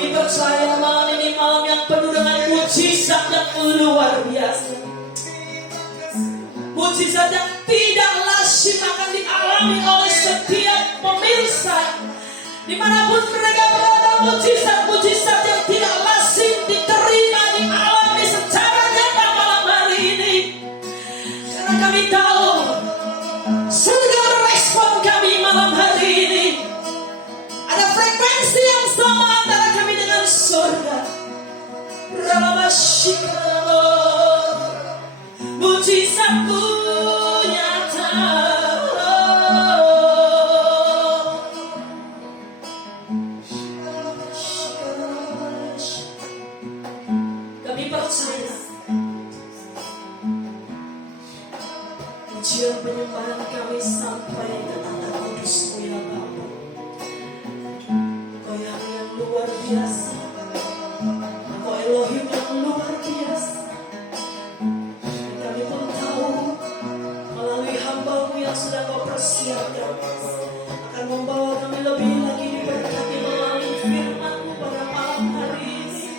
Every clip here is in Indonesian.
Kami percaya malam ini malam yang penuh dengan mujizat yang luar biasa. Mujizat yang tidak lazim akan dialami oleh setiap pemirsa dimanapun mereka berada. Mujizat yang tidak lazim diterima, dialami secara nyata malam hari ini. Karena kami tahu surga merespon kami malam hari ini. Ada frekuensi yang sama antara kami dengan surga. Mujizatmu nyata. Kami percaya pujian penyembahan kami sampai ke tata kudus-Mu ya Bapa. Kau yang luar biasa, Kau Elohim yang luar biasa. Kami pun tahu melalui hamba-Mu yang sudah Kau persiapkan akan membawa kami lebih lagi diberkati melalui firman-Mu pada malam hari ini.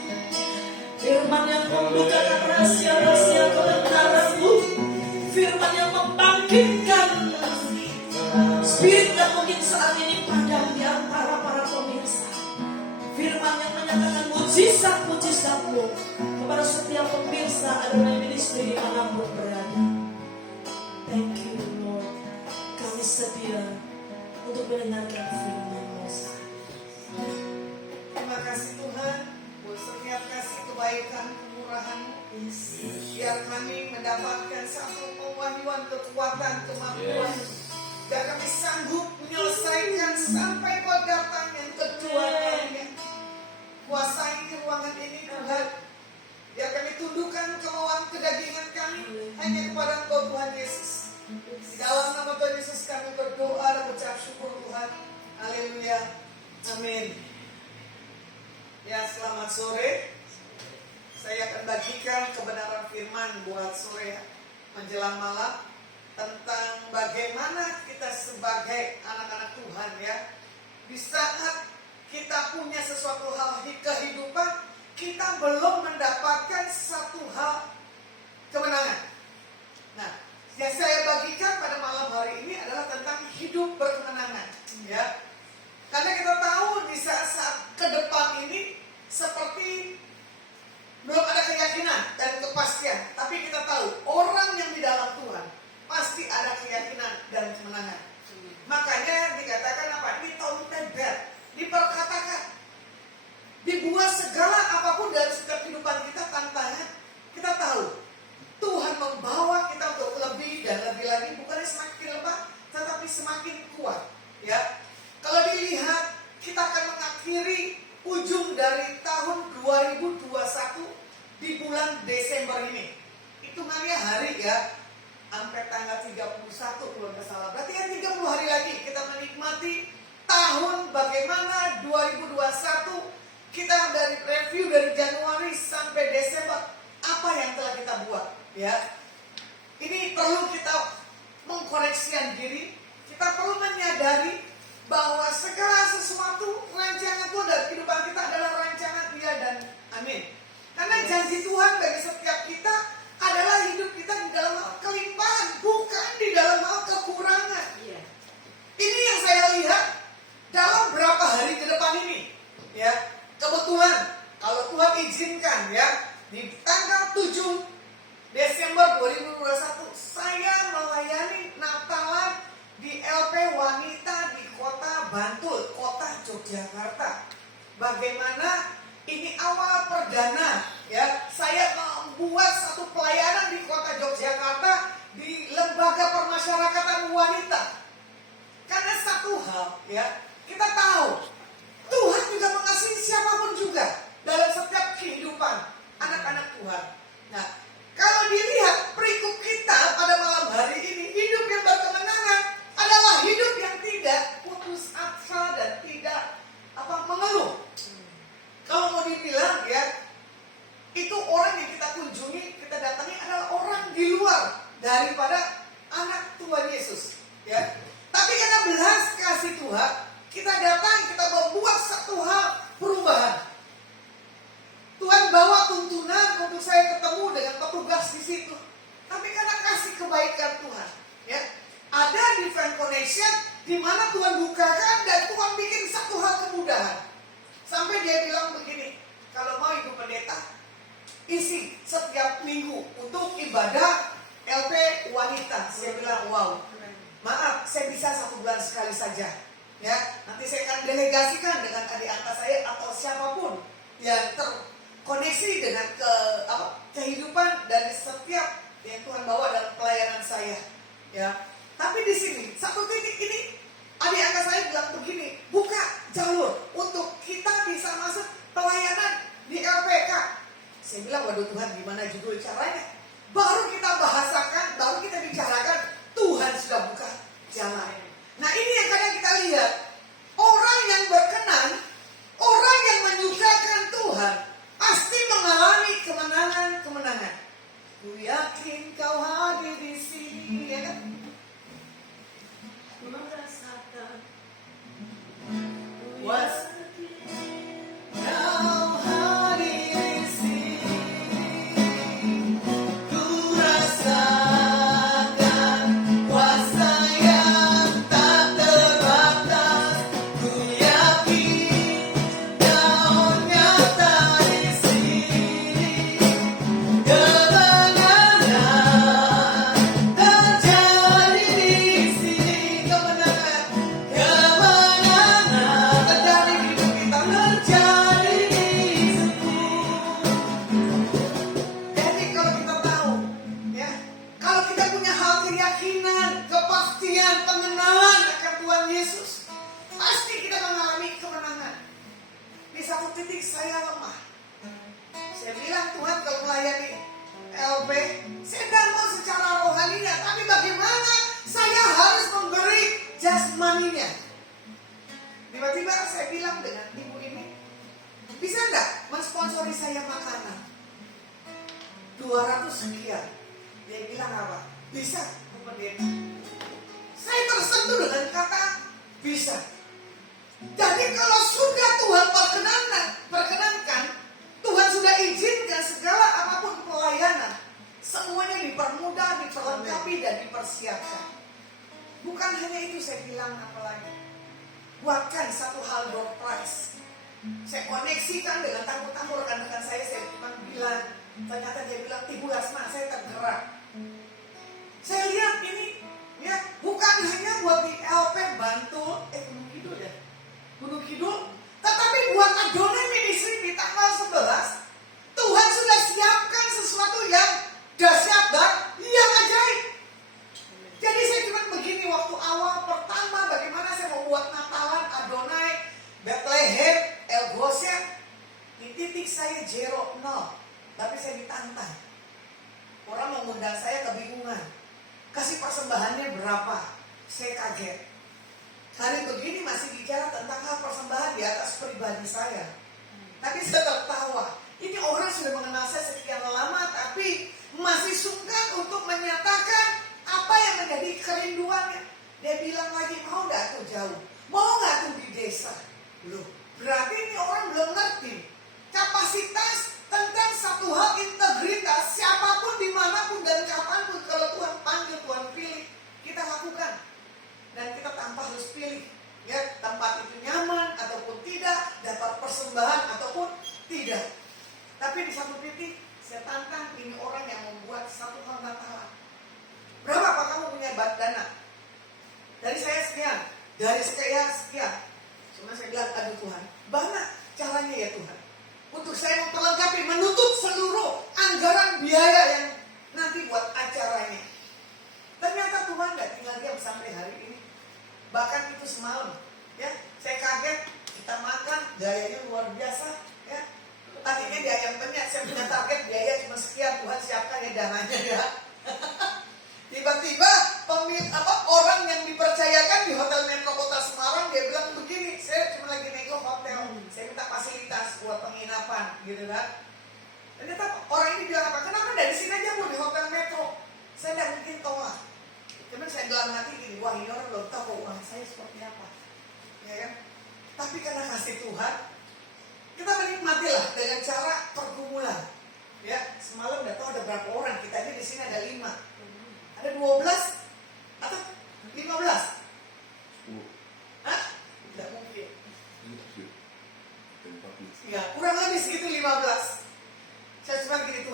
Firman yang membukakan rahasia-rahasia kebenaran-Mu, firman yang membangkitkan spirit yang mungkin saat ini padam di antara para pemirsa. Firman yang menyatakan mujizat-mujizat-Mu kepada setiap pemirsa Adonai Ministry dimanapun berada. Thank you Lord. Kami sedia untuk mendengarkan firman-Mu. Terima kasih Tuhan buat setiap kasih kebaikan kemurahan-Mu. Biar kami mendapatkan satu pewahyuan kekuatan kemampuan. Biar kami sanggup menyelesaikan sampai Kau datang yang kedua kalinya. Kuasai ruangan ini Tuhan. Biar kami tundukkan kemauan kedagingan kami hanya kepada Engkau Tuhan Yesus. Di dalam nama Tuhan Yesus kami berdoa dan ucap syukur Tuhan. Haleluya. Amin. Ya, selamat sore. Saya akan bagikan kebenaran firman buat sore menjelang malam tentang bagaimana kita sebagai anak-anak Tuhan ya. Di saat kita punya sesuatu hal di kehidupan, kita belum mendapatkan satu hal kemenangan. Nah, yang saya bagikan pada malam hari ini adalah tentang hidup berkemenangan ya. Karena kita tahu di saat-saat ke depan ini seperti belum ada keyakinan dan kepastian, tapi kita tahu orang yang di dalam Tuhan pasti ada keyakinan dan kemenangan. Makanya dikatakan apa? Ini tahun tebet, diperkatakan, dibuat segala apapun dalam setiap kehidupan kita tantangan. Kita tahu Tuhan membawa kita untuk lebih dan lebih lagi, bukannya semakin lemah, tetapi semakin kuat. Ya, kalau dilihat kita akan mengakhiri ujung dari tahun 2021 di bulan Desember ini. Hitungannya hari ya, sampai tanggal 31 kalau nggak salah. Berarti kan 30 hari lagi kita menikmati tahun bagaimana 2021. Kita dari review dari Januari sampai Desember, apa yang telah kita buat ya. Ini perlu kita mengkoreksikan diri. Kita perlu menyadari bahwa segala sesuatu rancangan Tuhan dalam kehidupan kita adalah rancangan Dia dan amin. Karena janji Tuhan bagi setiap kita adalah hidup kita di dalam hal kelimpahan, bukan di dalam hal kekurangan. Ini yang saya lihat dalam berapa hari ke depan ini ya. Kebetulan kalau Tuhan izinkan ya, di tanggal 7 Desember 2021 saya melayani Natalan di LP Wanita di Kota Bantul, Kota Yogyakarta. Bagaimana ini awal perdana ya, saya membuat satu pelayanan di Kota Yogyakarta di Lembaga Permasyarakatan Wanita. Karena satu hal ya, kita tahu Tuhan juga mengasihi siapapun juga dalam setiap kehidupan anak-anak Tuhan. Nah, kalau dilihat perikop kita pada malam hari ini, hidup yang berkemenangan adalah hidup yang tidak putus asa dan tidak mengeluh. Kalau mau dibilang ya, itu orang yang kita kunjungi, kita datangi adalah orang di luar daripada anak Tuhan Yesus ya. Tapi karena belas kasih Tuhan, kita datang, kita isi setiap minggu untuk ibadah LP wanita. Saya bilang wow, maaf saya bisa 1 bulan sekali saja. Ya, nanti saya akan delegasikan dengan adik angkat saya atau siapapun yang terkoneksi dengan kehidupan dari setiap yang Tuhan bawa dalam pelayanan saya. Ya, tapi di sini satu titik ini adik angkat saya bilang begini, buka jalur untuk kita bisa masuk pelayanan di LPK. Saya bilang, waduh Tuhan, gimana judul caranya? Baru kita bahasakan, baru kita bicarakan, Tuhan sudah buka jalan. Nah ini yang kadang kita lihat, orang yang berkenan, orang yang menyukakan Tuhan, pasti mengalami kemenangan-kemenangan. Ku yakin kau hadir di sini, ya kan? Merasakan Was kau hadir di sini, ku rasakan kuasa yang tak terbatas. Ku yakin kau nyata di sini, kemenangan terjadi di sini, kemenangan terjadi di hidup kita, terjadi di sini. Jadi kalau kita tahu, ya, kalau kita punya hal keyakinan, kepastian, pengenalan akan Tuhan Yesus, pasti kita mengalami kemenangan. Di satu titik saya lemah. Saya bilang, Tuhan kalau melayani LB, saya tidak mau secara rohaninya, tapi bagaimana saya harus memberi jasmaninya. Tiba-tiba saya bilang dengan ibu ini, bisa nggak mensponsori saya makanan 200 sekian? Dia bilang apa? Bisa, Bu Pendeta. Saya tersentuh dengan kata bisa. Jadi kalau sudah Tuhan perkenankan, Tuhan sudah izinkan segala apapun pelayanan, semuanya dipermudah, diperlengkapi dan dipersiapkan. Bukan hanya itu, saya bilang apalagi, buatkan satu hal door prize. Saya koneksikan dengan tamu-tamu rekan-rekan saya cuma bilang, ternyata dia bilang, Ibu Lasma, saya tergerak. Saya lihat ini, ya, bukan hanya buat di LP Bantul, Gunung Kidul, tetapi buat Adonai Ministry di tanggal 11, Tuhan sudah siapkan sesuatu yang dahsyat dan yang ajaib. Jadi saya cuma begini waktu awal pertama bagaimana saya membuat Natalan, Adonai, Bethlehem, El Goshen. Di titik saya 0, tapi saya ditantang. Orang mengundang saya kebingungan. Kasih persembahannya berapa? Saya kaget. Hari begini masih bicara tentang hal persembahan di atas pribadi saya. Tapi saya tertawa. Ini orang sudah mengenal saya sekian lama, tapi masih sungkan untuk menyatakan apa yang menjadi kerinduannya. Dia bilang lagi, mau gak tuh jauh? Mau gak tuh di desa? Loh, berarti ini orang belum ngerti kapasitas tentang satu hal integritas. Siapapun, dimanapun dan kapanpun, kalau Tuhan panggil, Tuhan pilih, kita lakukan. Dan kita tanpa harus pilih, ya, tempat itu nyaman ataupun tidak, dapat persembahan ataupun tidak. Tapi di satu titik saya tantang, ini orang yang membuat satu hal Natalan. Berapa Pak kamu punya dana? Dari saya sekian, dari saya sekian. Cuma saya bilang, aduh Tuhan, bagaimana caranya ya Tuhan? Untuk saya memperlengkapi, menutup seluruh anggaran biaya yang nanti buat acaranya. Ternyata Tuhan gak tinggal diam sampai hari ini. Bahkan itu semalam, ya, saya kaget, kita makan, gayanya luar biasa, ya. Tadinya di ayam penyet, saya punya target biaya cuma sekian, Tuhan siapkan ya dananya ya. Tiba-tiba orang yang dipercayakan di Hotel Metro Kota Semarang, dia bilang begini, saya cuma lagi nego hotel, saya minta fasilitas buat penginapan, gitu kan. Ternyata orang ini bilang apa? Kenapa dari sini aja Bu di Hotel Metro? Saya tidak mungkin tolak. Cuman saya dalam hati gini, wah ini orang belum tahu keuangan saya seperti apa, ya kan? Tapi karena kasih Tuhan, kita menikmatilah dengan cara pergumulan. Ya, semalam udah tahu ada berapa orang, kita aja di sini ada 5, ada 12 atau 15? Hah? Tidak mungkin. Ya, kurang lebih segitu 15. Saya cuma gini,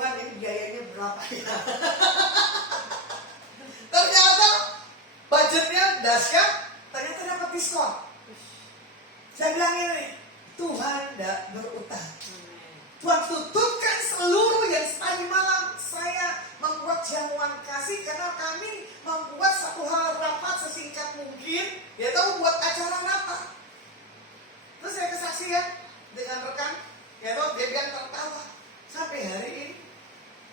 Tuhan tidak berutang. Tuhan tutupkan seluruh yang tadi malam saya membuat jamuan kasih karena kami membuat satu hal rapat sesingkat mungkin, yaitu buat acara rapat. Terus saya kesaksian dengan rekan, yaitu dia bilang tertawa sampai hari ini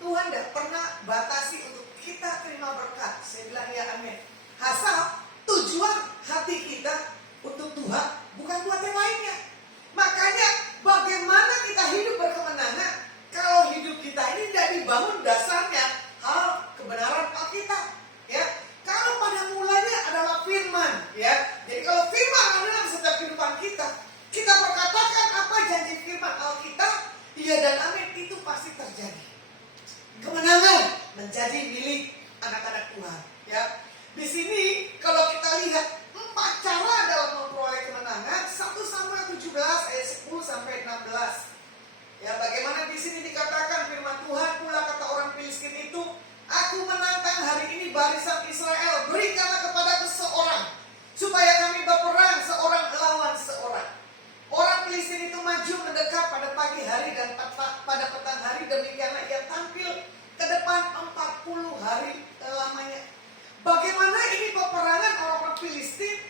Tuhan tidak pernah batasi untuk kita terima berkat. Saya bilang ya amin. Asal tujuan hati kita untuk Tuhan, bukan buat yang lainnya. Makanya bagaimana kita hidup berkemenangan kalau hidup kita ini tidak dibangun dasarnya hal kebenaran Alkitab, ya. Kalau pada mulanya adalah firman, ya. Jadi kalau firman adalah setiap kehidupan kita, kita berkatakan apa janji firman Alkitab, iya dan amin, itu pasti terjadi. Kemenangan menjadi milik anak-anak Tuhan, ya. Di sini kalau kita lihat 4 cara dalam memperoleh kemenangan. 1 Samuel 17 ayat 10 sampai 16. Ya, bagaimana di sini dikatakan firman Tuhan pula kata orang Filistin itu, aku menantang hari ini barisan Israel, berikanlah kepadaku seorang supaya kami berperang seorang lawan seorang. Orang Filistin itu maju mendekat pada pagi hari dan pada petang hari, demikianlah ia tampil ke depan 40 hari lamanya. Bagaimana ini peperangan orang-orang Filistin?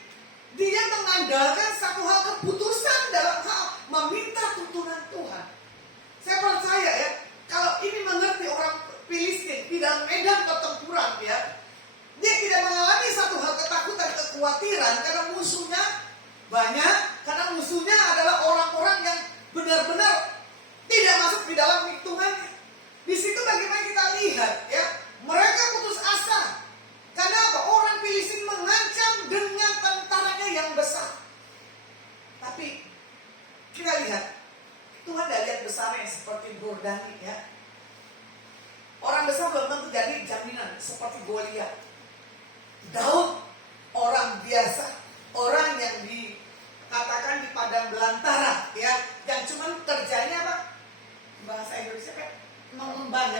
Dia mengandalkan satu hal keputusan dalam hal meminta tuntunan Tuhan. Saya percaya ya, kalau ini mengerti orang Filistin di dalam medan pertempuran, ya, dia tidak mengalami satu hal ketakutan, kekhawatiran karena musuhnya banyak, karena musuhnya adalah orang-orang yang benar-benar tidak masuk di dalam hitungannya. Di situ bagaimana kita lihat, ya, mereka putus asa. Karena apa? Orang Filistin mengancam dengan tentaranya yang besar. Tapi kita lihat, Tuhan tidak lihat besarnya seperti Bordani, ya. Orang besar belum tentu jadi jaminan seperti Goliat. Daud orang biasa, orang yang dikatakan di padang belantara, ya, yang cuma kerjanya apa? Bahasa Indonesia kan mengembala,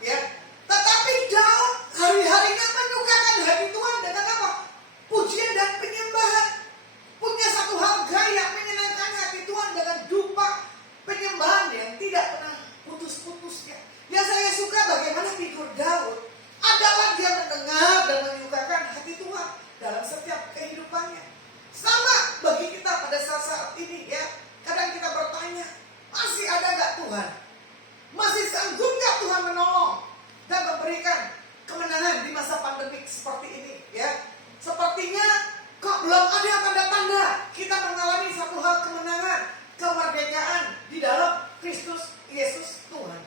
ya. Tetapi Daud hari-harinya menyukakan hati Tuhan dengan apa? Pujian dan penyembahan. Punya satu hal gaya menyenangkan hati Tuhan dengan dupa penyembahan yang tidak pernah putus-putusnya. Yang saya suka bagaimana figur Daud adalah dia mendengar dan menyukakan hati Tuhan dalam setiap kehidupannya. Sama bagi kita pada saat-saat ini, ya. Kadang kita bertanya, masih ada gak Tuhan? Masih sanggup gak Tuhan menolong dan memberikan kemenangan di masa pandemik seperti ini, ya? Sepertinya kok belum ada tanda-tanda kita mengalami satu hal kemenangan, kemerdekaan di dalam Kristus Yesus Tuhan.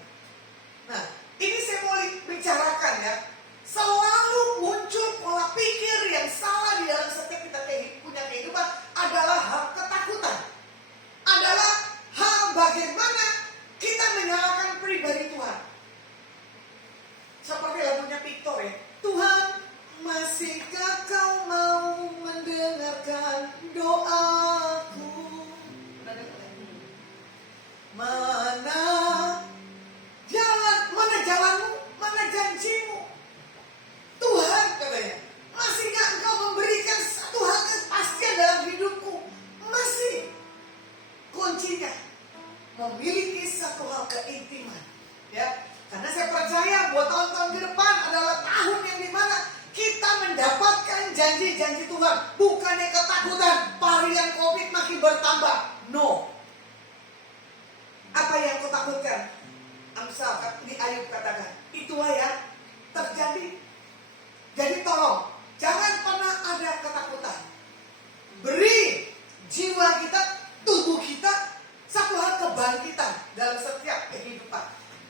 Nah, ini saya mau bicarakan, ya. Selalu muncul pola pikir yang salah di dalam setiap kita punya kehidupan adalah hal ketakutan. Adalah hal bagaimana kita menyalahkan pribadi Tuhan. Seperti lagunya Victor, ya. Tuhan, masihkah kau mau mendengarkan doaku? Mana jalanmu, mana janjimu? Tuhan katanya, masihkah engkau memberikan satu hal kepastian dalam hidupku? Masih. Kuncinya memiliki satu hal keintiman, ya. Karena saya percaya buat tahun-tahun ke depan adalah tahun yang dimana kita mendapatkan janji-janji Tuhan. Bukannya ketakutan, varian COVID makin bertambah. No. Apa yang kau takutkan? Amsal di Ayub katakan, itulah yang terjadi. Jadi tolong, jangan pernah ada ketakutan. Beri jiwa kita, tubuh kita, satu hal kebangkitan dalam setiap kehidupan.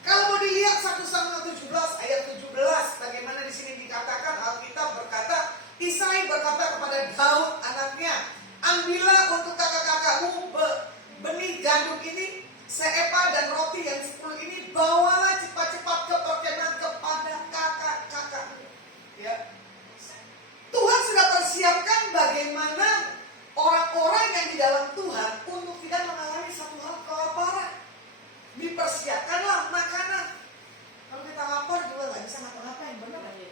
Kalau mau dilihat 1 Samuel 17 ayat 17, bagaimana di sini dikatakan, Alkitab berkata, Isai berkata kepada Daud anaknya, ambillah untuk kakak-kakakmu benih gandum ini, seepa dan roti yang 10 ini, bawalah cepat-cepat ke perkemahan kepada kakak-kakakmu. Ya. Tuhan sudah persiapkan bagaimana orang-orang yang di dalam Tuhan untuk tidak mengalami satu hal kelaparan. Dipersiapkanlah makanan. Kalau kita lapar juga nggak bisa ngapa-ngapain, benar nggak?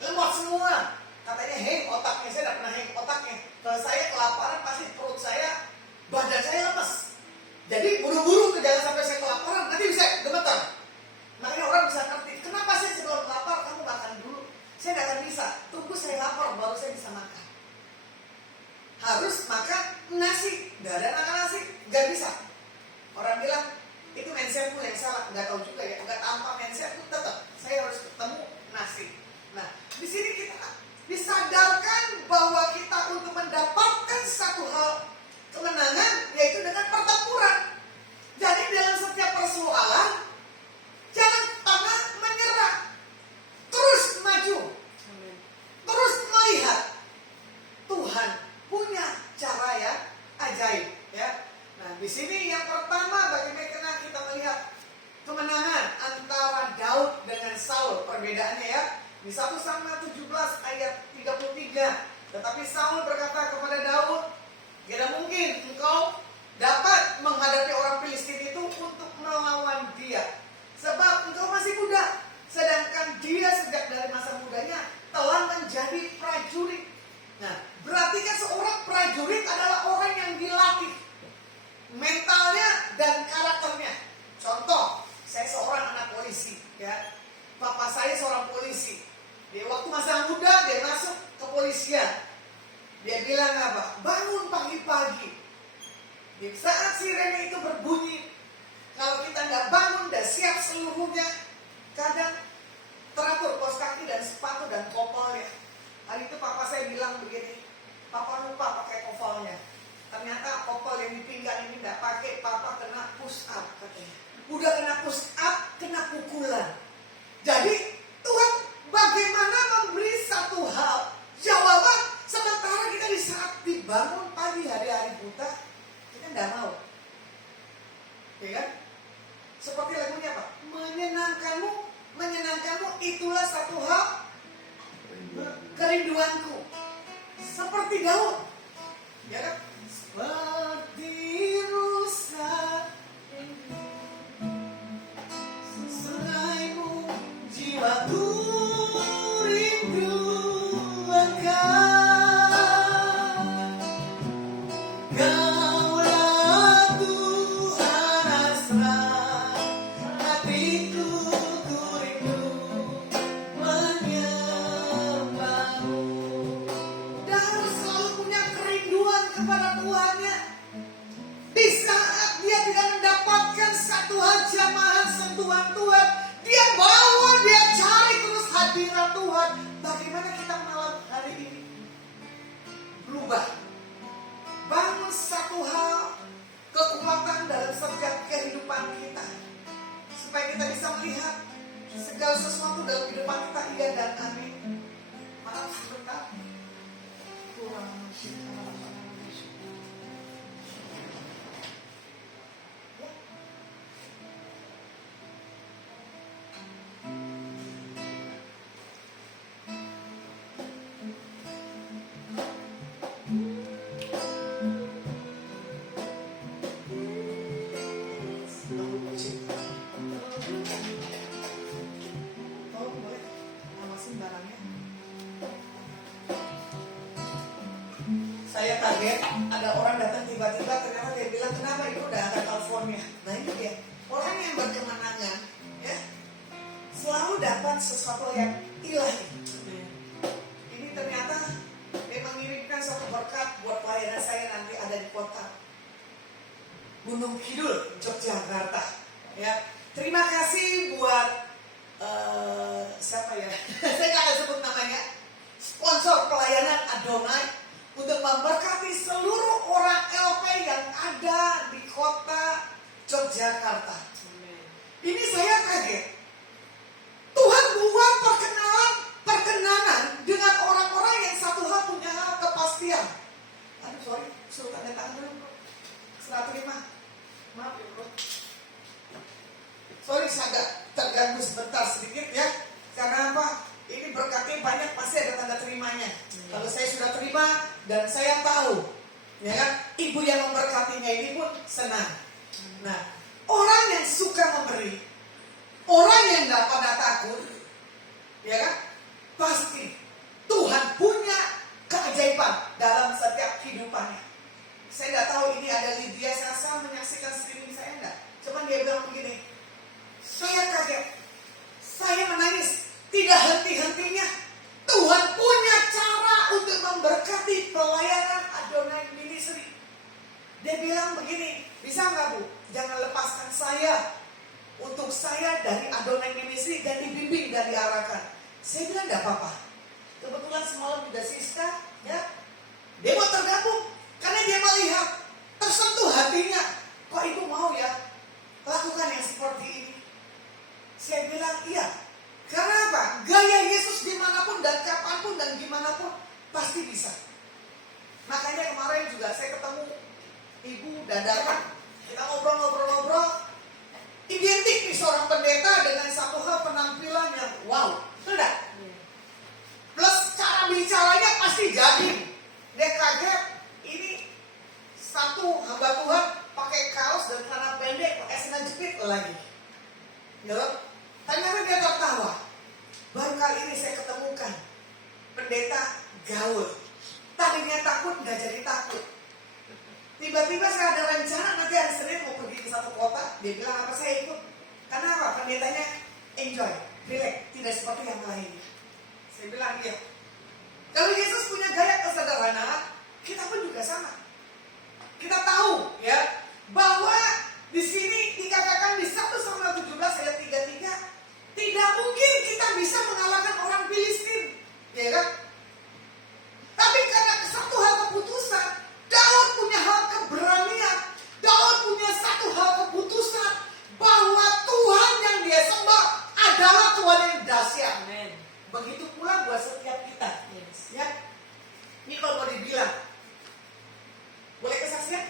Lemot semua. Katanya hang otaknya, saya tidak pernah hang otaknya. Kalau saya kelaparan pasti perut saya nasi, nggak ada makan nasi, nggak bisa. Orang bilang itu mindsetmu yang salah, nggak tahu juga ya, nggak tanpa mindsetmu tetap saya harus ketemu nasi. Nah, di sini kita disadarkan bahwa kita untuk mendapatkan satu hal kemenangan yaitu dengan pertempuran. Jadi dalam setiap persoalan jangan pernah menyerah, terus maju, terus melihat Tuhan punya cara yang ajaib, ya. Nah, di sini yang pertama bagaimana kita melihat kemenangan antara Daud dengan Saul. Perbedaannya ya. Di 1 Samuel 17 ayat 33. Tetapi Saul berkata kepada Daud, tidak mungkin engkau dapat menghadapi orang Filistin itu untuk melawan dia. Sebab engkau masih muda. Sedangkan dia sejak dari masa mudanya telah menjadi prajurit. Nah, berarti kan seorang prajurit adalah orang yang dilatih mentalnya dan karakternya. Contoh, saya seorang anak polisi, ya. Papa saya seorang polisi. Dia waktu masa muda dia masuk kepolisian. Dia bilang apa? Bangun pagi-pagi. Di saat sirene itu berbunyi, kalau kita nggak bangun dan siap seluruhnya, kadang teratur kaos kaki dan sepatu dan kopelnya. Hari itu papa saya bilang begini, papa lupa pakai kopelnya. Ternyata kopel yang di pinggang ini nggak pakai, papa kena push up katanya. Udah kena push up, kena pukulan. Jadi Tuhan bagaimana memberi satu hal jawaban sementara kita di saat dibangun pagi hari-hari buta kita nggak mau, ya kan? Seperti lagunya apa? Menyenangkanmu itulah satu hal kerinduanku. Seperti Daud, ya kan? Seperti rusa seraimu jiwaku rindu engkau. Kaulah Tuhan asra hatiku ku rindu menyembahmu. Dan harus selalu punya kerinduan kepada Tuhannya. Di saat dia tidak mendapatkan satu hal jamahan sentuhan Tuhan, dia bawa, dia cari terus hadirat Tuhan. Bagaimana kita malam hari ini berubah, bangun satu hal kekuatan dalam setiap kehidupan kita, supaya kita bisa melihat segala sesuatu dalam kehidupan kita iya dan amin. Maaf sebentar, kurang saya kaget, ada orang datang tiba-tiba, ternyata dia bilang, kenapa ibu udah angkat teleponnya? Nah itu dia, orang yang berkemenangan, ya, selalu dapat sesuatu yang ilahi. Ini ternyata dia mengirimkan satu berkat buat pelayanan saya nanti ada di kota Gunung Kidul, Yogyakarta. Ya, terima kasih buat siapa ya? Saya nggak akan sebut namanya. Sponsor pelayanan Adonai untuk memberkati seluruh orang LP yang ada di kota Yogyakarta. Ini saya kaget. Tuhan buat perkenanan dengan orang-orang yang satu hal punya hal kepastian. Aduh sorry, suruh tanda tangan dulu bro. Serah terima. Maaf ya bro. Sorry saya agak terganggu sebentar sedikit ya. Karena apa? Ini berkatnya banyak, pasti ada tanda terimanya. Kalau saya sudah terima dan saya tahu, ya kan, ibu yang memberkatinya ini pun senang. Nah, orang yang suka memberi, orang yang tidak pada takut, ya kan, pasti Tuhan punya keajaiban dalam setiap kehidupannya. Saya tidak tahu ini ada Lydia Sasa menyaksikan streaming saya enggak. Cuman dia bilang begini, saya kaget, saya menangis. Tidak henti-hentinya Tuhan punya cara untuk memberkati pelayanan Adonai Ministry. Saya bilang begini, bisa nggak Bu? Jangan lepaskan saya. Untuk saya dari Adonai Ministry dan dibimbing dan diarahkan. Saya bilang nggak apa-apa. Kebetulan semalam juga Siska, ya, dia mau tergabung karena dia melihat tersentuh hatinya. Kok ibu mau ya lakukan yang seperti ini? Saya bilang iya. Karena apa? Gaya Yesus dimanapun dan kapanpun dan gimana pun pasti bisa. Makanya kemarin juga saya ketemu ibu dadakan, kita ngobrol-ngobrol, identik nih seorang pendeta dengan satu hal penampilan yang wow, betul enggak? Plus cara bicaranya pasti jadi. Dia kaget, ini satu hamba Tuhan pakai kaos dan celana pendek, pakai sandal jepit lagi. Ya, ternyata dia tertawa. Baru kali ini saya ketemukan pendeta gaul. Tadinya takut, nggak jadi takut. Tiba-tiba saya ada rencana nanti hari Senin mau pergi ke satu kota. Dia bilang apa, saya ikut. Karena apa? Pendetanya enjoy, relax, tidak seperti yang lain. Saya bilang iya. Kalau Yesus punya gaya kesederhanaan, kita pun juga sama. Kita tahu ya bahwa di sini dikatakan di 1 Samuel 17 ayat 33, tidak mungkin kita bisa mengalahkan orang Filistin, ya kan? Tapi karena satu hal keputusan, Daud punya hal keberanian, Daud punya satu hal keputusan bahwa Tuhan yang dia sembah adalah Tuhan yang dahsyat. Amen. Begitu pula buat setiap kita. Yes. Ya, ini kalau mau dibilang, boleh kesaksian?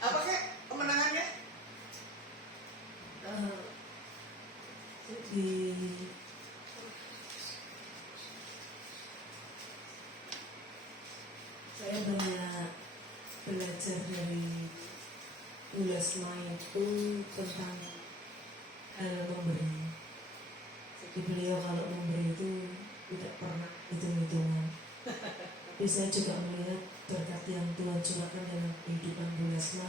Apa kek kemenangannya? Di saya banyak belajar dari Ulasma itu tentang memberi. Jadi beliau kalau memberi itu tidak pernah hitung-hitungan. Tapi saya juga melihat berkat yang Tuhan curahkan dalam kehidupan Ulasma,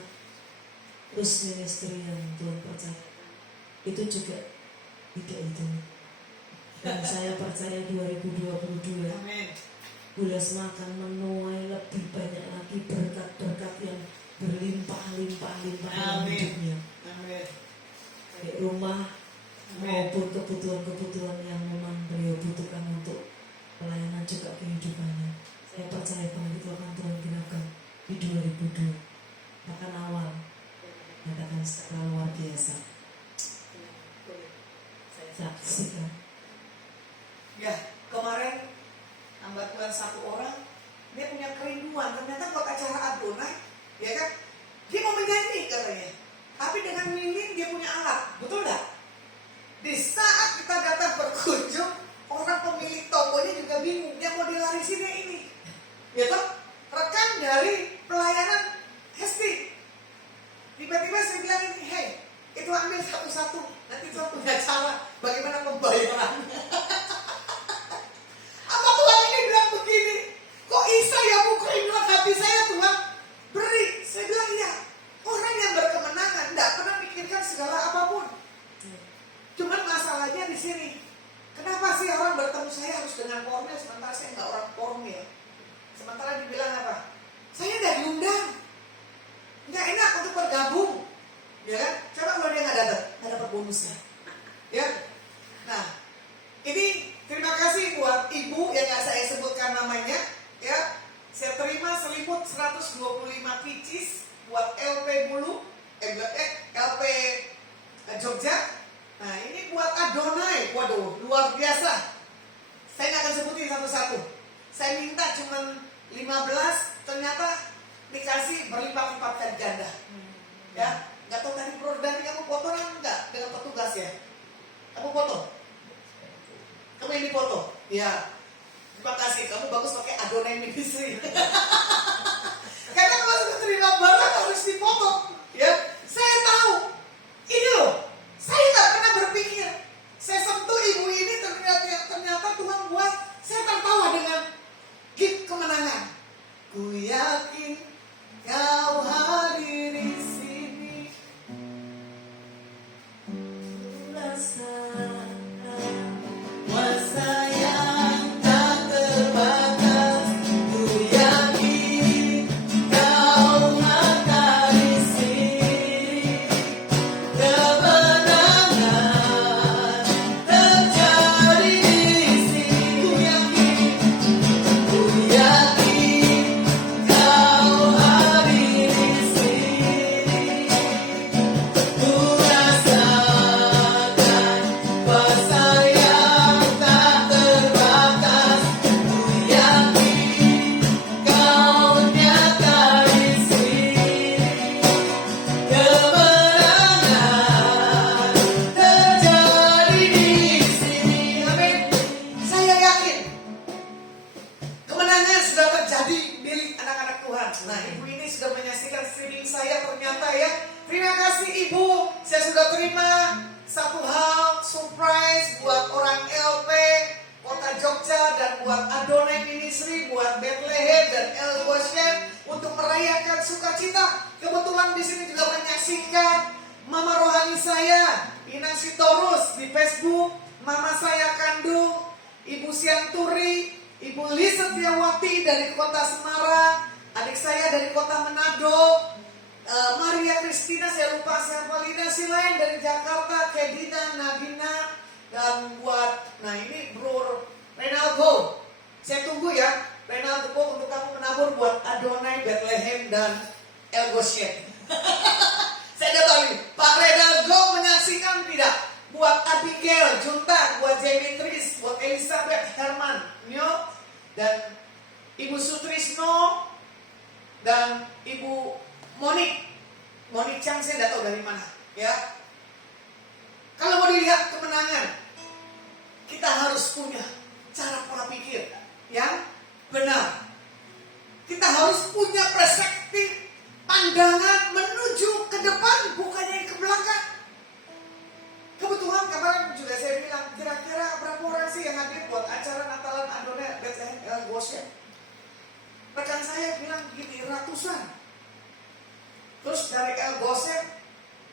terus ministry yang Tuhan percayakan itu juga tidak hitung. Dan saya percaya 2022 Amin. Ulasma akan menuai lebih banyak lagi berkat-berkat yang berlimpah-limpah-limpah dalam Amin. hidupnya. Amin. Baik rumah maupun kebutuhan-kebutuhan yang memang beliau butuhkan untuk pelayanan juga kehidupannya. Saya percaya bahwa itu akan Tuhan gunakan di 2002. Bahkan awal katakan secara luar biasa. Saya saksikan. Ya, kemarin hamba Tuhan satu orang, dia punya kerinduan. Ternyata buat acara Adonai, ya kan? Dia mau menyanyi katanya. Tapi dengan minim dia punya alat, betul enggak? Di saat kita datang berkunjung, orang pemilik tokonya juga bingung. Dia mau dilarisinnya ini. Ya toh? Rekan dari pelayanan Hesti. Tiba-tiba saya bilang ini, hey, itu ambil satu-satu. Nanti Tuhan punya cara bagaimana pembayaran. Apa Tuhan ini bilang begini? Kok Isa ya Bu kerinduan hati saya Tuhan? Beri. Saya bilang iya. Orang yang berkemenangan tidak pernah pikirkan segala apapun. Cuman masalahnya di sini. Kenapa sih orang bertemu saya harus dengan formil sementara saya nggak orang formil? Sementara dibilang apa? Saya nggak diundang. Nggak enak untuk bergabung. Ya kan? Coba kalau dia nggak dapat bonusnya. Ya. Nah, ini terima kasih buat ibu yang nggak saya sebutkan namanya. Ya, saya terima selimut 125 pieces buat LP Bulu, LP Jogja. Nah, ini buat Adonai. Waduh, luar biasa. Saya nggak akan sebutin satu-satu. Saya minta cuma 15, ternyata dikasih berlipat-lipat kali ganda. Ya, nggak tahu tadi Bro Dani kamu foto enggak dengan petugas ya? Kamu foto? Kamu ini foto? Ya. Terima kasih, kamu bagus pakai Adonai Ministry. Karena kalau sudah terima barang harus difoto. Ya, saya tahu. Ini loh, saya nggak pernah berpikir. Saya sentuh ibu ini ternyata Tuhan buat saya tertawa dengan gift kemenangan. Ku yakin kau hadir di sini. Rasakan kuasa yang tak terbatas Tuhan. Nah, ibu ini sudah menyaksikan streaming saya ternyata ya. Terima kasih ibu. Saya sudah terima satu hal surprise buat orang LP Kota Jogja dan buat Adonai Ministry, buat Bethlehem dan El Goshen untuk merayakan sukacita. Kebetulan di sini juga menyaksikan mama rohani saya, Inang Sitorus di Facebook, mama saya kandung, Ibu Sianturi, Ibu Lis Setiawati dari Kota Semarang, adik saya dari Kota Manado, Maria Kristina, saya lupa siapa, Lina Silain dari Jakarta, Kedina, Nabina, dan buat, nah ini Bro Renaldo, saya tunggu ya, Renaldo untuk kamu menabur buat Adonai, Bethlehem, dan El Goshen. Saya udah tahu nih, Pak Renaldo menyaksikan tidak? Buat Abigail, Junta, buat Jemitris, buat Elizabeth Herman, Nyo, dan Ibu Sutrisno, dan Ibu Monik Chang, saya tidak tahu dari mana, ya. Kalau mau dilihat kemenangan, kita harus punya cara pola pikir yang benar. Kita harus punya perspektif, pandangan menuju ke depan, bukannya ke belakang. Kebetulan kemarin juga saya bilang, kira-kira berapa orang sih yang hadir buat acara Natalan Adonai Bethlehem El Goshen? Rekan saya bilang gini, ratusan. Terus dari El Goshen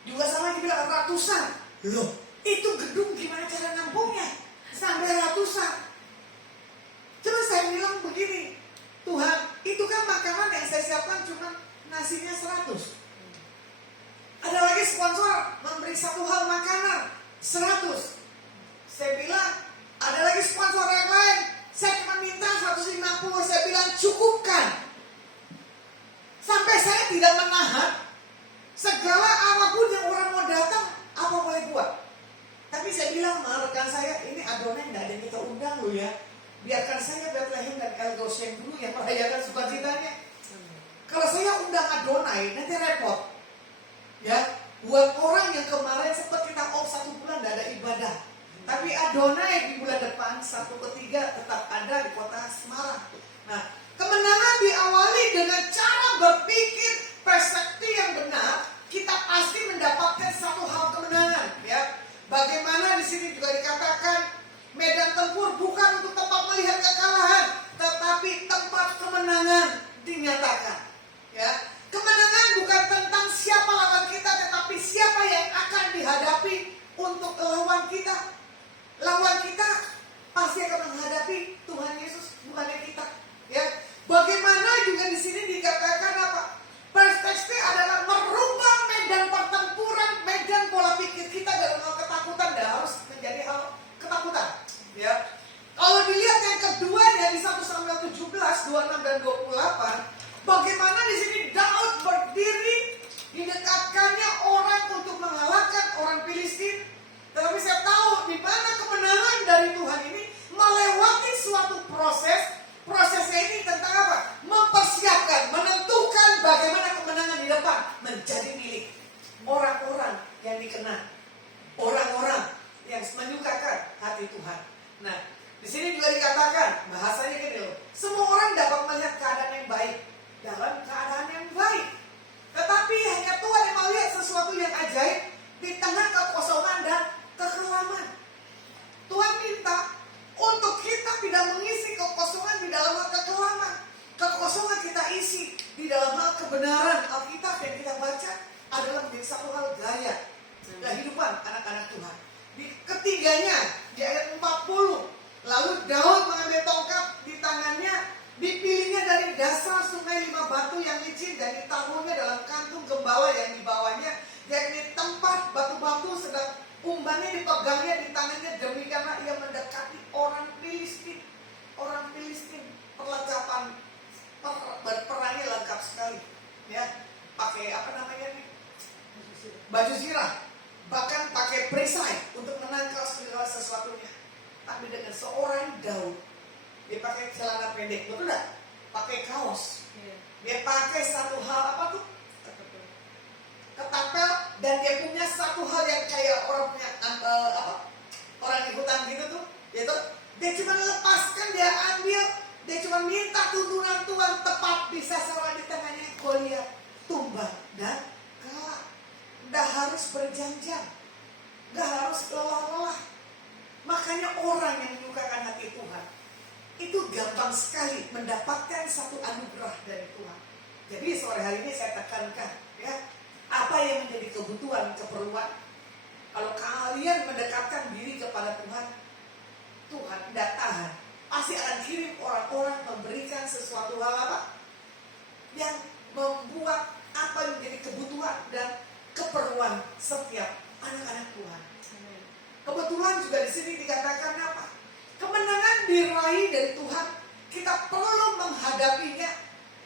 juga sama dia bilang ratusan. Loh, itu gedung gimana cara nampungnya? Sampai ratusan. Terus saya bilang begini, Tuhan, itu kan makanan yang saya siapkan cuma nasinya 100. Ada lagi sponsor memberi satu hal makanan 100. Saya bilang, ada lagi sponsor yang lain, saya cuma minta 150. Saya bilang cukupkan. Sampai saya tidak menahan segala apapun yang orang mau datang, apa boleh buat. Tapi saya bilang sama rekan saya, ini Adonai tidak ada yang kita undang loh ya. Biarkan saya Bethlehem dan El Goshen dulu yang merayakan sukacitanya. Kalau saya undang Adonai, nanti repot. Ya, buat orang yang kemarin sempat kita off 1 bulan tidak ada ibadah. Tapi Adonai di bulan depan 1/3 tetap ada di Kota Semarang. Nah, kemenangan diawali dengan cara berpikir perspektif yang benar. Kita pasti mendapatkan satu hal kemenangan. Ya, bagaimana di sini juga dikatakan medan tempur bukan untuk tempat melihat kekalahan, tetapi tempat kemenangan dinyatakan. Ya, kemenangan bukan tentang siapa lawan kita, tetapi siapa yang akan dihadapi untuk lawan kita. Lawan kita pasti akan menghadapi Tuhan Yesus, bukannya kita. Ya, bagaimana juga di sini dikatakan apa? Perspektif adalah merubah medan pertempuran, medan pola pikir kita dalam hal ketakutan dan harus menjadi hal ketakutan. Ya, kalau dilihat yang kedua dari 1 Samuel 17, 26 dan 28, bagaimana di sini Daud berdiri didekatkannya orang untuk mengalahkan orang Filistin. Tetapi saya tahu di mana kemenangan dari Tuhan ini melewati suatu proses. Prosesnya ini tentang apa? Mempersiapkan, menentukan bagaimana kemenangan di depan menjadi milik orang-orang yang dikenal, orang-orang yang menyukakan hati Tuhan. Nah, di sini juga dikatakan bahasanya gini loh, semua orang dapat melihat keadaan yang baik dalam keadaan yang baik, tetapi hanya Tuhan yang melihat sesuatu yang ajaib di tengah kekosongan dan kekelaman. Tuhan minta untuk kita tidak mengisi kekosongan di dalam hal kekelaman. Kekosongan kita isi di dalam hal kebenaran. Alkitab yang kita baca adalah menjadi satu hal gaya kehidupan anak-anak Tuhan. Di ketiganya, di ayat 40, lalu Daud mengambil tongkat di tangannya, dipilihnya dari dasar sungai 5 batu yang licin dan ditaruhnya dalam kantung gembala yang dibawanya, yakni tempat batu-batu, sedang umbannya dipegangnya di tangannya, demikianlah ia mendekati orang Filistin. Orang Filistin perlengkapan berperangnya lengkap sekali, ya, pakai apa namanya nih, baju zirah, bahkan pakai perisai untuk menangkal segala sesuatunya. Tapi dengan seorang Daud, dia pakai celana pendek, betul tak? Pakai kaos, dia pakai satu hal apa tuh? Ketapel, dan dia punya satu hal yang kayak orang punya orang di hutan gitu tuh, yaitu dia cuma lepaskan, dia ambil, Dia cuma minta tuntunan Tuhan tepat di sasaran di tengahnya. Goliat tumbang dan kalah. Nggak harus berjam-jam, nggak harus lelah-lelah. Makanya orang yang menyukakan hati Tuhan itu gampang sekali mendapatkan satu anugerah dari Tuhan. Jadi sore hari ini saya tekankan, ya, apa yang menjadi kebutuhan, keperluan. Kalau kalian mendekatkan diri kepada Tuhan, Tuhan tidak tahan, pasti akan kirim orang-orang memberikan sesuatu hal apa yang membuat apa yang menjadi kebutuhan dan keperluan setiap anak-anak Tuhan. Kebetulan juga di sini dikatakan apa? Kemenangan diraih dari Tuhan, kita perlu menghadapinya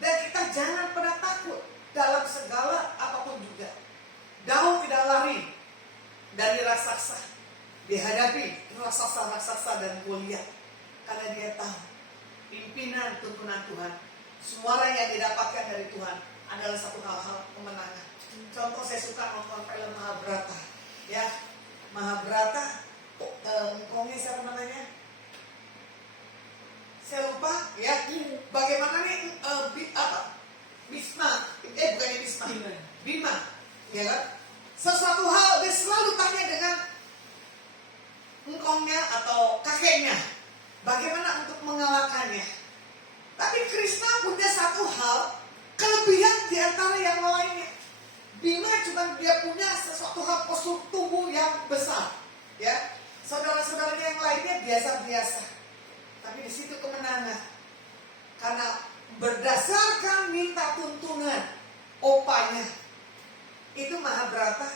dan kita jangan pernah takut dalam segala apapun juga. Daud tidak lari dari raksasa, dihadapi raksasa-raksasa dan Goliat, karena dia tahu pimpinan tuntunan Tuhan, suara yang didapatkan dari Tuhan adalah satu hal-hal kemenangan. Contoh, saya suka nonton film Mahabharata, ya. Mahabharata, ngomongin siapa namanya? Saya lupa, ya. Bagaimana nih Bima, bukannya Bima, ya kan? Sesuatu hal dia selalu tanya dengan engkongnya atau kakeknya, bagaimana untuk mengalahkannya. Tapi Krishna punya satu hal kelebihan di antara yang lainnya. Bima cuma dia punya sesuatu hal postur tubuh yang besar, ya. Saudara-saudaranya yang lainnya biasa-biasa. Tapi di situ kemenangan, karena berdasarkan minta tuntunan opanya. Itu Mahabharata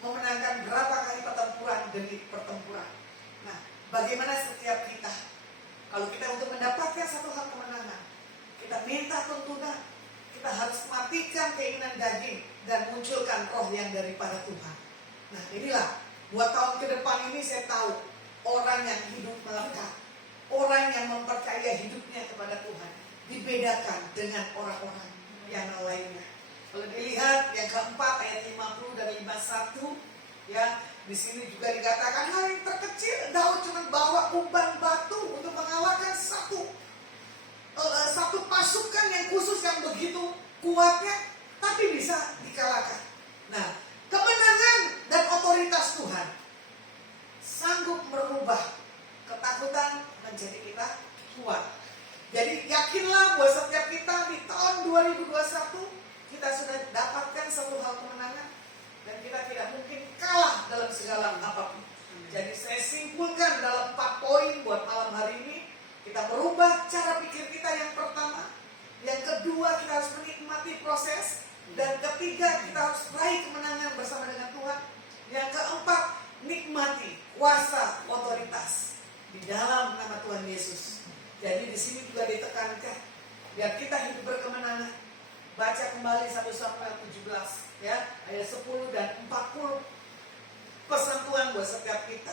memenangkan berapa kali pertempuran demi pertempuran. Nah, bagaimana setiap kita, kalau kita untuk mendapatkan satu hal kemenangan, kita minta tuntunan, kita harus matikan keinginan daging dan munculkan roh yang daripada Tuhan. Nah, inilah buat tahun ke depan ini saya tahu orang yang hidup melekat, orang yang mempercaya hidupnya kepada Tuhan dibedakan dengan orang-orang yang lainnya. Kalau dilihat yang keempat ayat 50 dan 51, ya, di sini juga dikatakan hal yang terkecil, Daud cuma bawa umpan batu untuk mengalahkan satu pasukan yang khusus yang begitu kuatnya, tapi bisa dikalahkan. Nah, kemenangan dan otoritas Tuhan sanggup merubah ketakutan menjadi kita kuat. Jadi yakinlah bahwa setiap kita di tahun 2021 kita sudah dapatkan satu hal kemenangan dan kita tidak mungkin kalah dalam segala apapun. Jadi saya simpulkan dalam 4 poin buat malam hari ini. Kita merubah cara pikir kita yang pertama. Yang kedua, kita harus menikmati proses. Dan ketiga, kita harus raih kemenangan bersama dengan Tuhan. Yang keempat, nikmati kuasa otoritas di dalam nama Tuhan Yesus. Jadi di sini juga ditekankan biar kita hidup berkemenangan. Baca kembali 1 Samuel 17, ya, ayat 10 dan 40. Pesan Tuhan buat setiap kita.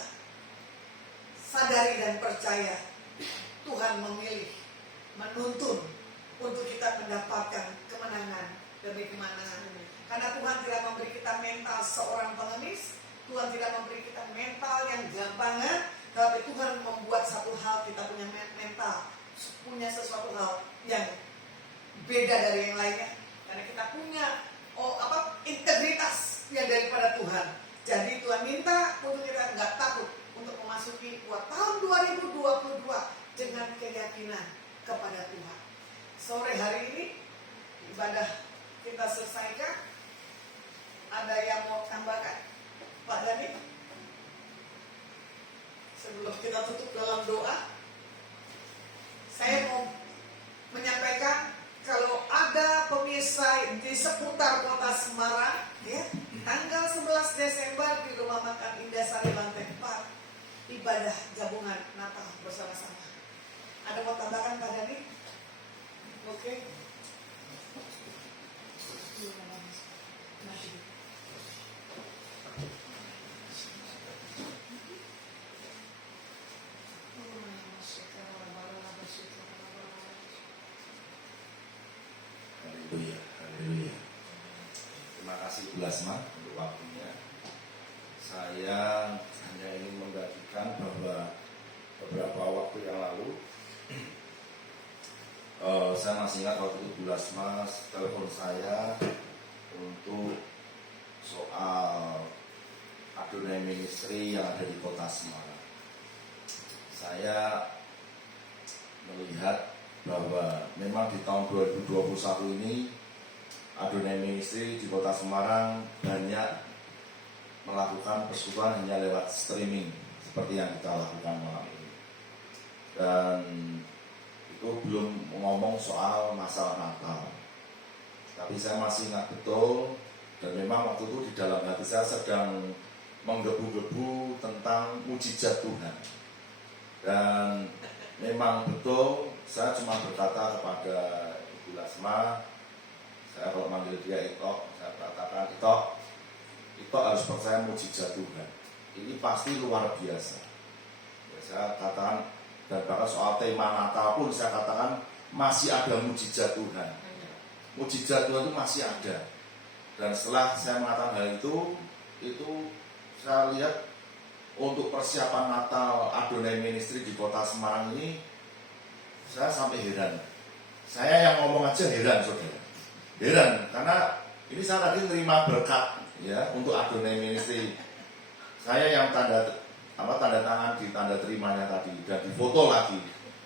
Sadari dan percaya Tuhan memilih, menuntun untuk kita mendapatkan kemenangan demi kemenangan. Karena Tuhan tidak memberi kita mental seorang pengemis, Tuhan tidak memberi kita mental yang gampangan, tapi Tuhan membuat satu hal, kita punya mental, punya sesuatu hal yang beda dari yang lainnya. Karena kita punya integritas yang daripada Tuhan. Jadi Tuhan minta untuk kita nggak takut untuk memasuki buat tahun 2022 dengan keyakinan kepada Tuhan. Sore hari ini ibadah kita selesaikan. Ada yang mau tambahkan, Pak Dhani? Sebelum kita tutup dalam doa, saya mau menyampaikan kalau ada pemirsa di seputar kota Semarang, ya, tanggal 11 Desember di Rumah Makan Indasari Lantai 4, ibadah gabungan Natal bersama-sama. Ada mau tambahkan Pak Dhani? Oke. Haleluya, haleluya. Terima kasih Bu Lasma untuk waktunya. Saya hanya ingin membagikan bahwa beberapa waktu yang lalu Saya masih ingat waktu itu Bu Lasma telepon saya untuk soal Adonai Ministry yang ada di kota Semarang. Saya melihat bahwa memang di tahun 2021 ini Adonai Ministry di kota Semarang banyak melakukan persekutuan hanya lewat streaming seperti yang kita lakukan malam ini. Dan itu belum ngomong soal masalah Natal. Tapi saya masih ingat betul, dan memang waktu itu di dalam hati saya sedang menggebu-gebu tentang mujizat Tuhan. Dan memang betul, saya cuma berkata kepada Ibu Lasma, saya kalau manggil dia Ito, saya katakan, Ito harus percaya mujizat Tuhan. Ini pasti luar biasa. Ya, saya katakan, dan bahkan soal tema Natal pun saya katakan masih ada mujizat Tuhan. Mujizat Tuhan itu masih ada. Dan setelah saya mengatakan hal itu saya lihat untuk persiapan Natal Adonai Ministry di kota Semarang ini, saya sampai heran. Saya yang ngomong aja heran, saudara. Heran, karena ini saya tadi terima berkat ya untuk Adonai Ministry. Saya yang tanda tangan di tanda terimanya tadi dan difoto lagi.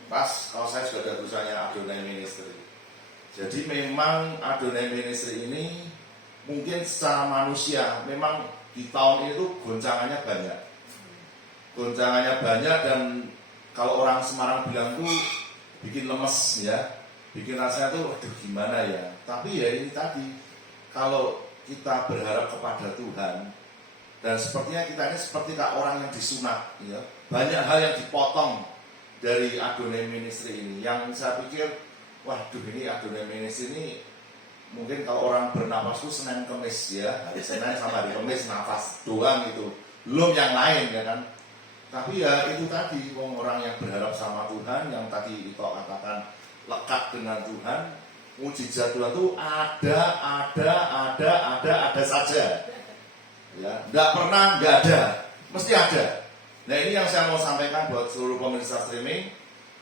Pas kalau saya sudah ada tulisannya Adonai Ministry. Jadi memang Adonai Ministry ini mungkin secara manusia memang di tahun itu goncangannya banyak. Goncangannya banyak dan kalau orang Semarang bilang tuh bikin lemes ya. Bikin rasanya tuh aduh gimana ya. Tapi ya ini tadi kalau kita berharap kepada Tuhan, dan sepertinya kita ini seperti orang yang disunat, ya. Banyak hal yang dipotong dari Adonai Ministry ini. Yang saya pikir, waduh ini Adonai Ministry ini mungkin kalau orang bernapas itu Senin Kemis ya, hari Senin sama hari Kemis nafas doang itu, belum yang lain ya kan. Tapi ya itu tadi, orang yang berharap sama Tuhan, yang tadi itu katakan lekat dengan Tuhan, mujizat Tuhan itu ada saja. Ya, tidak pernah nggak ada, mesti ada. Nah ini yang saya mau sampaikan buat seluruh pemirsa streaming,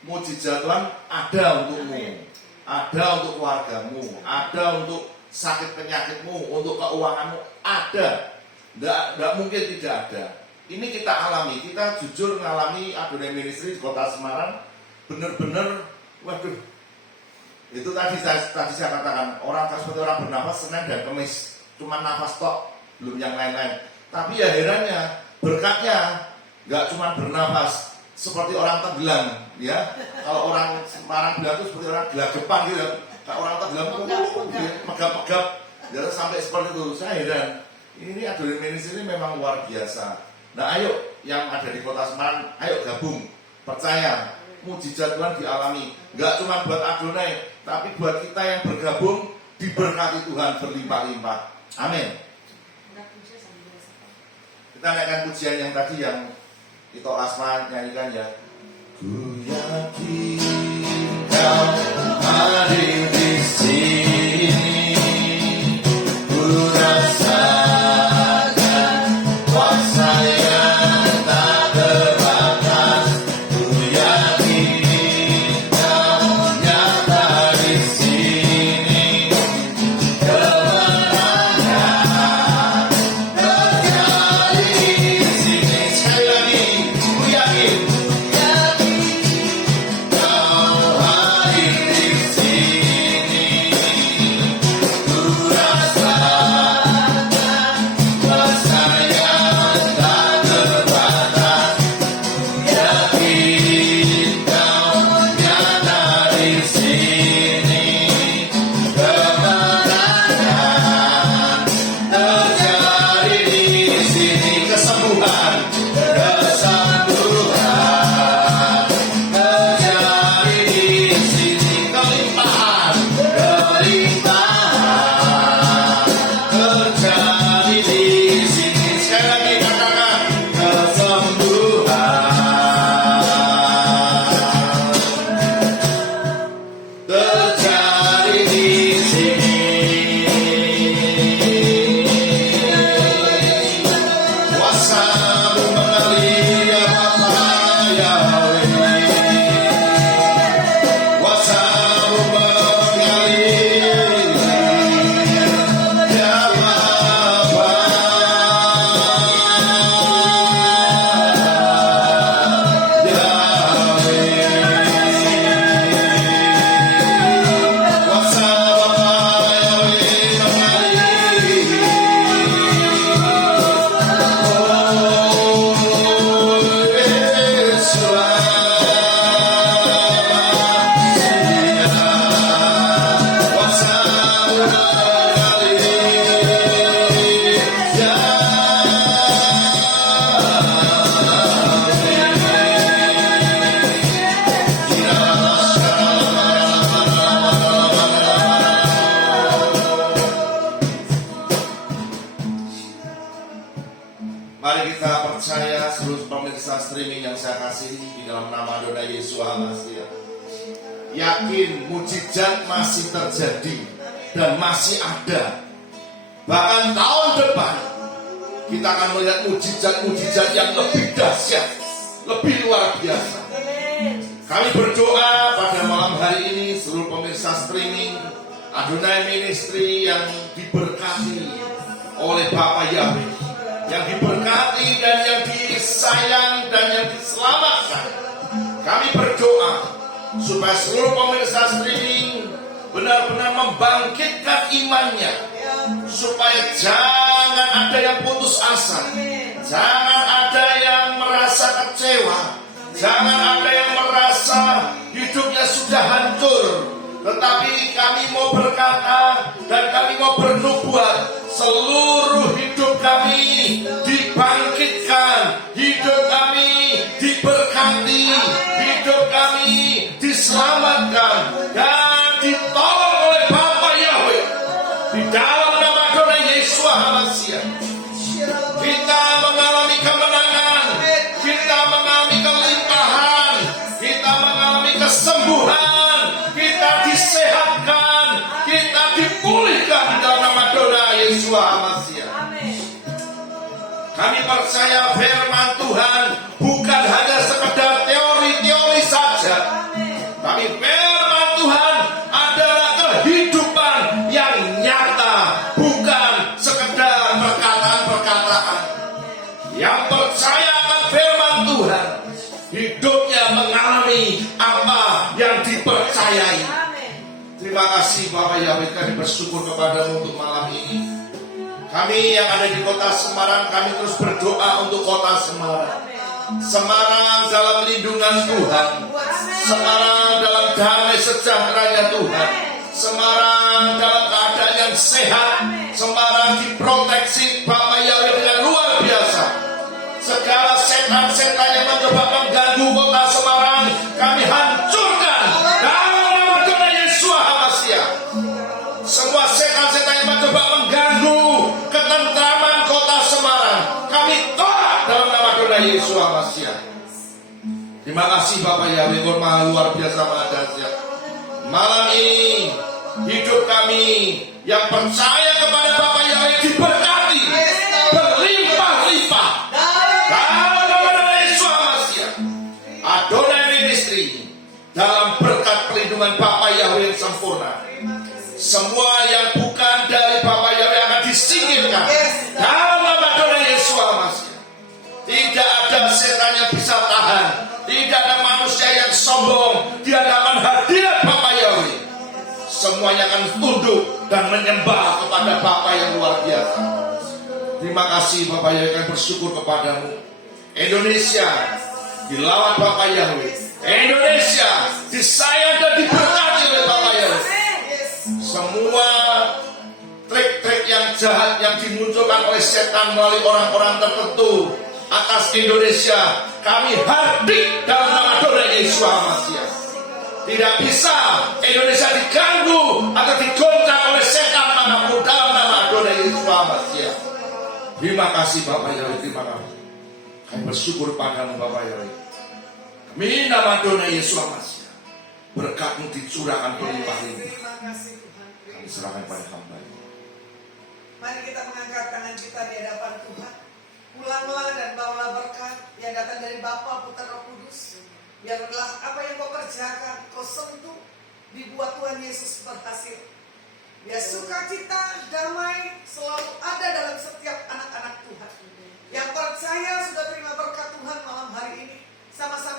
mujizat Tuhan ada untukmu, ada untuk keluargamu, ada untuk sakit penyakitmu, untuk keuanganmu, ada. Tidak mungkin tidak ada. Ini kita alami, kita jujur mengalami Adonai Ministry di kota Semarang, benar-benar, waduh. Itu tadi saya katakan, seperti orang bernafas Senin dan Kamis, cuma nafas tok. Belum yang lain-lain. Tapi ya herannya berkatnya nggak cuma bernafas seperti orang tenggelam, ya. Kalau orang Semarang bilang itu seperti orang gelagapan gitu. Kalau orang tenggelam itu megap-megap, ya sampai seperti itu. Saya heran. Ini Adonai Ministry ini memang luar biasa. Nah, ayo yang ada di kota Semarang, ayo gabung, percaya mujizat Tuhan dialami. Nggak cuma buat Adonai, tapi buat kita yang bergabung diberkati Tuhan berlimpah-limpah. Amin. Kita naikkan pujian yang tadi yang Ito Lasma nyanyikan ya. Ku yakin kau hadir di sini, ku rasakan kuasa yang tak terbatas. Ku yakin kau nyata di sini, kemenangan terjadi di sini. Sekali lagi, ku yakin kau hadir. dalam nama Tuhan Yesus Hamasiah. Yakin mujizat masih terjadi dan masih ada. Bahkan tahun depan kita akan melihat mujizat-mujizat yang lebih dahsyat, lebih luar biasa. Kami berdoa pada malam hari ini seluruh pemirsa streaming Adonai Ministry yang diberkati oleh Bapak Yahweh, yang diberkati dan yang disayang dan yang diselamatkan. Kami berdoa supaya seluruh pemirsa streaming benar-benar membangkitkan imannya, supaya jangan ada yang putus asa, jangan ada yang merasa kecewa, jangan ada yang merasa hidupnya sudah hancur. Tetapi kami mau berkata dan kami mau bernubuat, seluruh hidup kami dibangkitkan, hidup kami diberkati, hidup kami diselamatkan dan ditolong oleh Bapa Yahweh di dalam nama Tuhan Yesus Hamasiah. Kita mengalami kemenangan, kita mengalami kelimpahan, kita mengalami kesembuhan, kita disehatkan, kita dipulihkan dalam nama Tuhan Yesus Hamasiah. Kami percaya firman Tuhan bukan hanya sekedar teori-teori saja, tapi firman Tuhan adalah kehidupan yang nyata, bukan sekedar perkataan-perkataan. Yang percaya akan firman Tuhan, hidupnya mengalami apa yang dipercayai. Terima kasih Bapak Yahweh, kami bersyukur kepadamu untuk malam ini. Kami yang ada di kota Semarang, kami terus berdoa untuk kota Semarang. Semarang dalam lindungan Tuhan, Semarang dalam damai sejahteranya Tuhan, Semarang dalam keadaan yang sehat, Semarang diproteksi Bapak Yahweh dengan luar biasa. Segala setan-setan yang mencoba mengganggu kota Semarang, kami hancurkan dalam nama Tuhan Yesus Hamasiah. Semua setan-setan yang mencoba mengganggu ketentraman kota Semarang, kami tolak dalam nama Tuhan Yesus Hamasiah. Terima kasih Bapak Yahweh, Engkau Maha luar biasa, Maha dahsyat. Malam ini hidup kami yang percaya kepada Bapak Yahweh diberkati berlimpah-limpah dalam nama Tuhan Yesus Hamasiah. Adonai Ministry dalam berkat perlindungan Bapak Yahweh yang sempurna. Semua yang bukan dari Bapak Yahweh akan disingkirkan dalam nama Tuhan Yesus Hamasiah. Tidak ada setan yang bisa tahan, tidak ada manusia yang sombong di hadapan hadirat Bapak Yahweh. Semuanya akan tunduk dan menyembah kepada Bapa yang luar biasa. Terima kasih Bapak Yahweh, kami bersyukur kepadamu. Indonesia dilawat Bapak Yahweh, Indonesia disayang dan diberkati oleh Bapak Yahweh. Semua trik-trik yang jahat yang dimunculkan oleh setan melalui orang-orang tertentu atas Indonesia, kami hadir dalam nama Tuhan Yesus Hamasiah. Tidak bisa Indonesia diganggu atau digoncang oleh setan manapun dalam nama Tuhan Yesus Hamasiah. Terima kasih Bapak Yahweh, terima kasih. Kami bersyukur padamu Bapak Yahweh. Demi nama Tuhan Yesus Hamasiah, berkat-Mu dicurahkan berlimpah-limpah. Kami serahkan pada hamba-Mu. Mari kita mengangkat tangan kita di hadapan Tuhan. Pulanglah dan bawalah berkat yang datang dari Bapa, Putra, Roh Kudus. Biarlah apa yang kau kerjakan, kau sentuh, dibuat Tuhan Yesus berhasil. Biar sukacita, damai selalu ada dalam setiap anak-anak Tuhan. Yang percaya sudah terima berkat Tuhan malam hari ini, sama-sama